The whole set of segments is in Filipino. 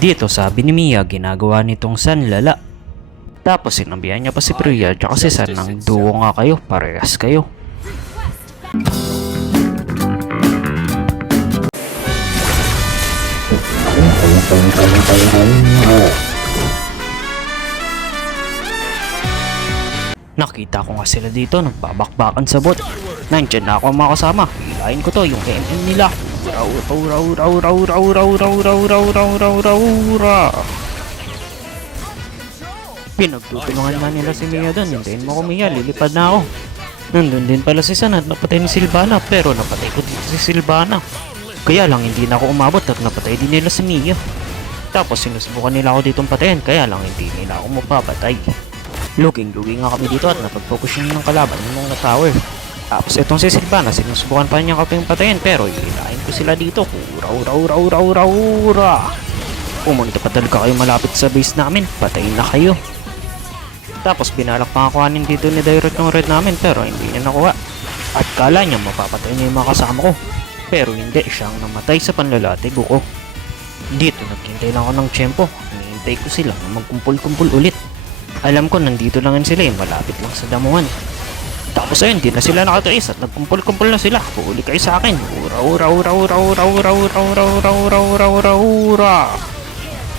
Dito sabi ni Mia ginagawa nitong sanlala. Tapos sinabihan niya pa si Priya at si San ng duo nga kayo, parehas kayo. Nakita ko nga sila dito nagbabakbakan sa bot. Nandyan na ako mga kasama. Hilahin ko to yung KMM nila. Pinagtutulungan na nila si Mia doon. Hintayin mo ko Mia, lilipad na ako. Nandun din pala si San at napatay ni Silvana, pero napatay ko dito si Silvana. Kaya lang hindi na ako umabot at napatay din nila si Mia. Tapos sinusubukan nila ako ditong patayin, kaya lang hindi nila ako mapapatay. Luging-lugi nga kami dito at napag-focus ng kalaban ng mga tower. Tapos itong si Silvana, sinusubukan pa niya kaming patayin, pero hilahin ko sila dito. Ura. Pumunta pa talaga kayo malapit sa base namin, patayin na kayo. Tapos binalak pa kuhanin dito ni Dairot yung red namin, pero hindi niya nakuha. At kala niya mapapatay niya yung mga kasama ko, pero hindi, siyang namatay sa panlalatigo ko. Dito naghintay lang ako ng tiyempo, hinihintay ko sila na magkumpul-kumpul ulit. Alam ko nandito lang sila, malapit lang sa damuhan. Tapos ayun, di na sila nakatiis at nagkumpul-kumpul na sila. Puuli kayo sa akin. Ura.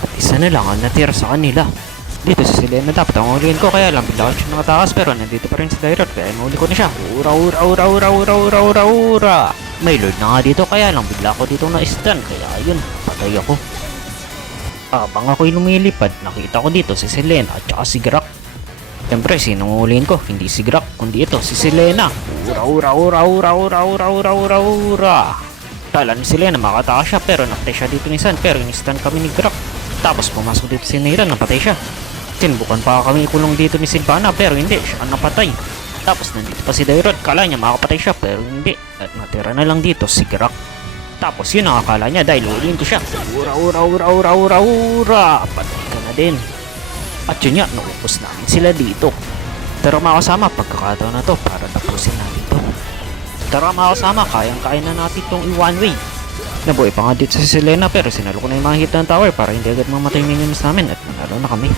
At isa na lang ang natira sa kanila. Dito si Selena dapat ang ulihin ko, kaya lang bigla ko siya nakatakas, pero nandito pa rin si Dairot, kaya mahuli ko na siya. Ura. May lord na nga dito, kaya lang bigla ko dito na-stun, kaya ayun, patay ako. Habang ako'y lumilipad, nakita ko dito si Selena at saka si Grak. Siyempre, sinong ulihin ko? Hindi si Grak, kundi ito, si Selena. Ura. Kala ni Selena makatakas siya, pero napatay siya dito ni San, pero in-stun kami ni Grak. Tapos pumasok dito si Neira, napatay siya. Sinubukan pa kami ikulong dito ni Silvana, pero hindi, siya ang napatay. Tapos nandito pa si Dairot, kala niya makakapatay siya, pero hindi. At natira na lang dito si Grak. Tapos yun ang akala niya dahil ulihin ko siya. Ura. Patay ka na din. At yun nga, naupos namin sila dito. Tara mga kasama, pagkakataon na to para tapusin natin to. Tara mga kasama, kayang-kaya na natin itong i-one way. Nabuhay pa nga dito si Selena, pero sinalo ko na yung mga hit ng tower para hindi agad mamatay minions namin at nanalo na kami.